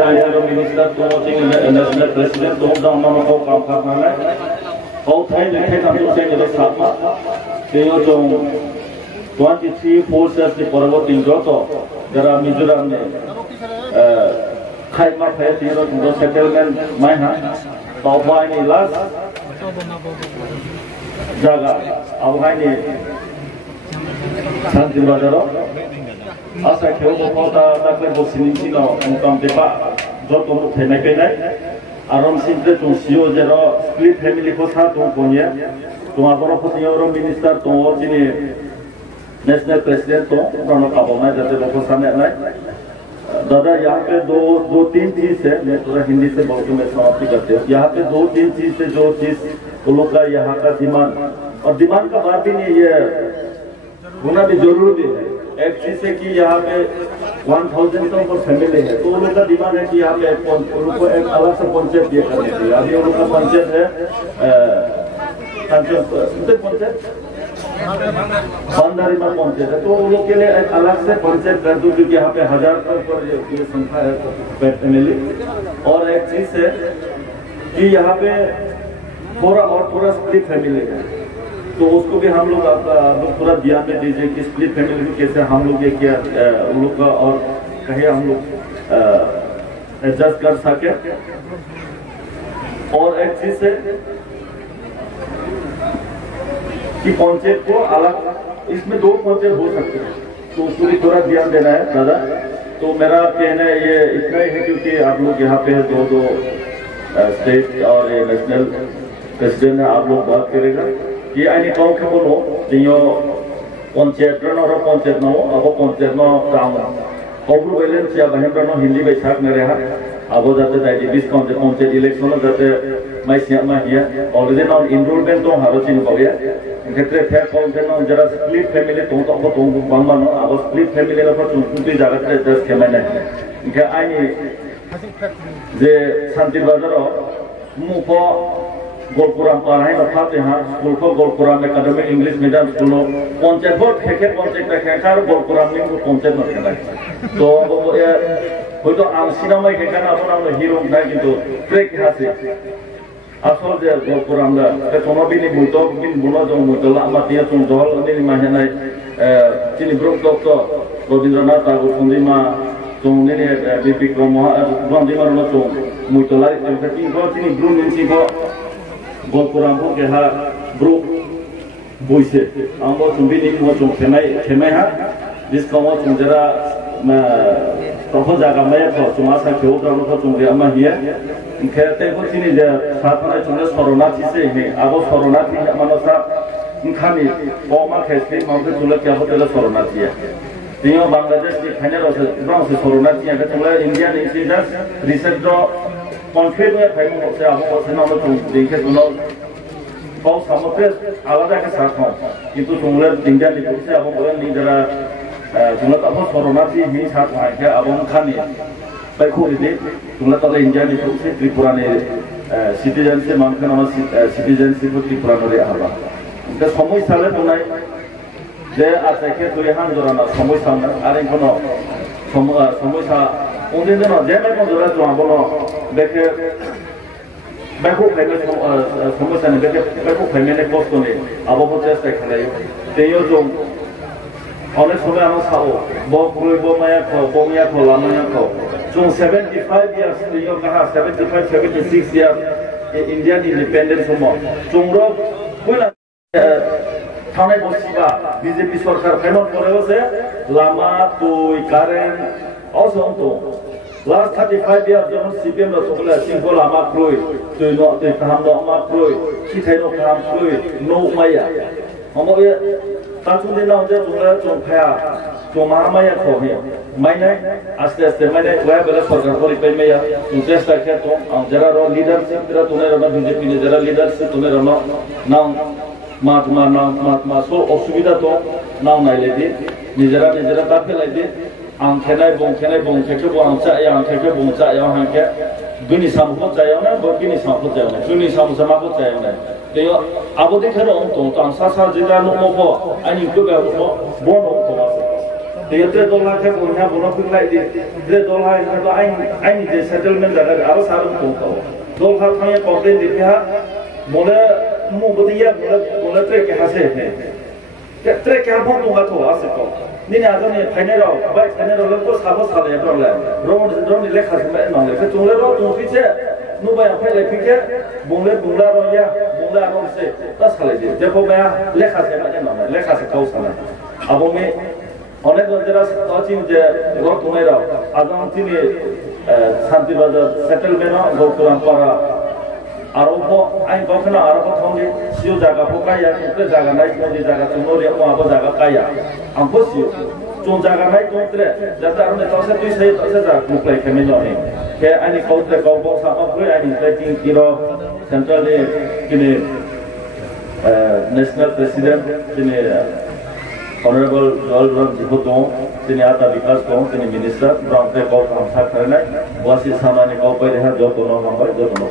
Minister to national president to down on the all time they take up to say the Sama. They also 23 forces the Poravo in Joto. There are Mizoram, Kaima Hero to the settlement, Maina, Tawani last Jaga, Awani Santi Badaro. As I told about the Bosinino, Mukam Depa, Joto Tenepene, Aram Simple to Sio Zero, split family for Ponya, to Aboro Minister to National President to Abona, that the Bosan at night. Dada यहाँ पे दो तीन चीज है मैं थोड़ा हिंदी से बहुत मैं समाप्ति करते हूँ यहाँ पे दो तीन चीज है जो चीज उन लोग का यहाँ का डिमांड और डिमांड का बात ही नहीं ये होना भी जरूरी भी है एक चीज है कि यहाँ पे 1000 तो पर फैमिली है तो उन लोग का डिमांड है कि यहाँ पे उन लोग को एक अलग से पंचायत दिया करनी चाहिए अभी उन लोग का पंचायत है पंचायत बंदारी में पंचायत है तो उन लोग के लिए एक अलग से पंचायत कर दूं क्योंकि यहाँ पे 1000 पर ये संख्या है फैमिली और एक चीज है कि यहाँ पे थोड़ा स्प्लिट फैमिली है तो उसको भी हम लोग पूरा ध्यान में दीजिए कि स्प्लिट फैमिली में कैसे हम लोग ये किया उन लोग का और कहीं हम लोग एडजस्ट कर सके और एक चीज है कि पंचायत को अलग इसमें दो पंचायत हो सकते हैं तो उसको भी थोड़ा ध्यान देना है दादा तो मेरा कहना है ये इतना ही है क्योंकि आप लोग यहाँ पे दो स्टेट और नेशनल प्रेसिडेंट है आप लोग बात करेगा कि आइनी कौन के बोलो जियो पंचायत और पंचायत न हो अब पंचायत न काम खबर बैलेंस या बहन हिंदी बैसाख में रहा अब जाते दायित्व 20 पंचायत इलेक्शन जाते मैं सियामा हिया ऑलरेडी नॉन इनरोलमेंट तो हारोचिन बगया क्षेत्र थे पंचायत न जरा स्प्लिट फैमिली तो बांगमानो अब स्प्लिट फैमिली ला चुनकुटी जागाते दस केमाने इनका आइनी जे शांति बाजार मुफो गोलपुरा पढ़ाई नखाते हैं स्कूल को गोलपुरा में Kadam English medium school panchayat board खेखे पंचायत खेखा गोलपुरा में पंचायत में खेला तो हयতো आं सिनेमा खेखा ना अपन हिरो ना किंतु ट्रेक हासे आसल जे गोलपुरा में कोनो बिनि मुतो बिन बुनो जो मुतो लामा तिया तुम दहल नि माहनाय तिनि ब्रह्म डॉक्टर रविन्द्रनाथ ठाकुर संदिमा जोंनि बिक्रम ब्रह्मदिमा नो जो मुतो लाई तिनि ब्रह्म निसिबो गोलपुरा को के हा ब्रो बोइसे आंबो चुंबिनि को चुं खेमाय हा जिसको वो चुंजरा प्रफो जागा में तो चुमासा खेव ब्राउन को चुंगे अमा हिया खेते को चिनि जे साथना चुंगे सरोनाथि से हे आबो सरोनाथि मानसा इनखानि ओमा खेसि माउंटे चुले क्या होतेला सरोनाथि है दियो बांग्लादेश की फाइनल से ब्राउन से सरोनाथि है चुले इंडिया ने सीधा रिसर्च कॉन्फ्लिक्ट में फाइनल से आबो से ना तो देखे सुनो बहुत समझते आलादा के साथ हो किंतु तुमले इंडिया ने से आबो बोले नहीं जरा तुमले तो सरोनाथि ही साथ है क्या आबो खानी बाइको दे तुमले तो इंडिया ने से त्रिपुरा ने सिटीजन से मानखन सिटीजनशिप त्रिपुरा ने आबा दा समस्या ले बुनाय जे आसाके तुयहान जराना समस्या आरो कोनो समस्या उन्हें ना जेमे को जरा जो आबो बेके बेको फाइनल समस्या ने बेको फाइनल कष्ट ने आबो चेष्टा खालायो तेयो जो अनेक समय आनो साओ बो पुरै बो माया खो बोमिया खो लामाया खो जो 75 years तेयो कहा 75 76 years इंडियन इंडिपेंडेंस समो जोंरो कोला थाने बसिबा बीजेपी सरकार फाइनल करेबो से लामा तुई current also to last 35 years जब CPM ला सोला सिंगल आमा क्रोय तो नो ते काम दो आमा क्रोय किथे नो काम क्रोय नो माया हमो ये ताचुन दिना जे जोला जोंखाया जो माया खो हे मायने आस्ते आस्ते माने वा बेला सरकार को रिपेन मेया चेष्टा के तो जरा रो लीडरशिप जरा तुने रो बीजेपी ने जरा लीडरशिप तुने रो नाउ महात्मा सो असुविधा तो नाउ नाइले दे निजरा ताके लाइदे आं खेनाय बंखेखौ आं खेखौ बुंचा याव हांखे दुनि सामखौ जायावना बगिनि सामखौ जायावना दुनि सामखौ माखौ जायावना तेयो आबोदे खेरो तो तांसा सा जिदा नमो आनि गोगा बन तो Dia dol ha ke punya bono pinglai di dol ha itu ain je settlement jaga aro sarung ko dol ha thanya complain di ha mole mu bodiya mole tre ke hase he tre ke ha bon ha to ase ko ni na do ni phainero bai phainero lo ko sabo sale to la ron le khas me no le ke tung le ro tu pi che nu bai phai le pi ke bungla ro ya bungla ro se ta sale je je ko ba le khas me no le khas ko sala abo me অনেক যারা আছেন যে রতনেরা আগাম তিনি Shantibazar settlement গৌতরাম পাড়া আরো আইন বখনা আরো সঙ্গে সিও জায়গা পোকাইয়া কিন্তু জায়গা নাই কোন জায়গা চুনরে আবো জায়গা কাইয়া আমবো সিও চুন জায়গা নাই কোনত্রে যাতে আর নেতাসে দুই সেই তসে যা মুকলাই খেমে জনে কে আইনি কোত্রে গবো সামগ্রী আইনি প্লেটিং কিরো সেন্ট্রালে কিনে ন্যাশনাল প্রেসিডেন্ট কিনে Honorable Joel Jihoto, তিনি আতা বিকাশ কম তিনি মিনিস্টার ব্রাউন তে কম সাক্ষর নাই ওয়াসি সামানি কম পাই দেখা যত ন নম্বর যত ন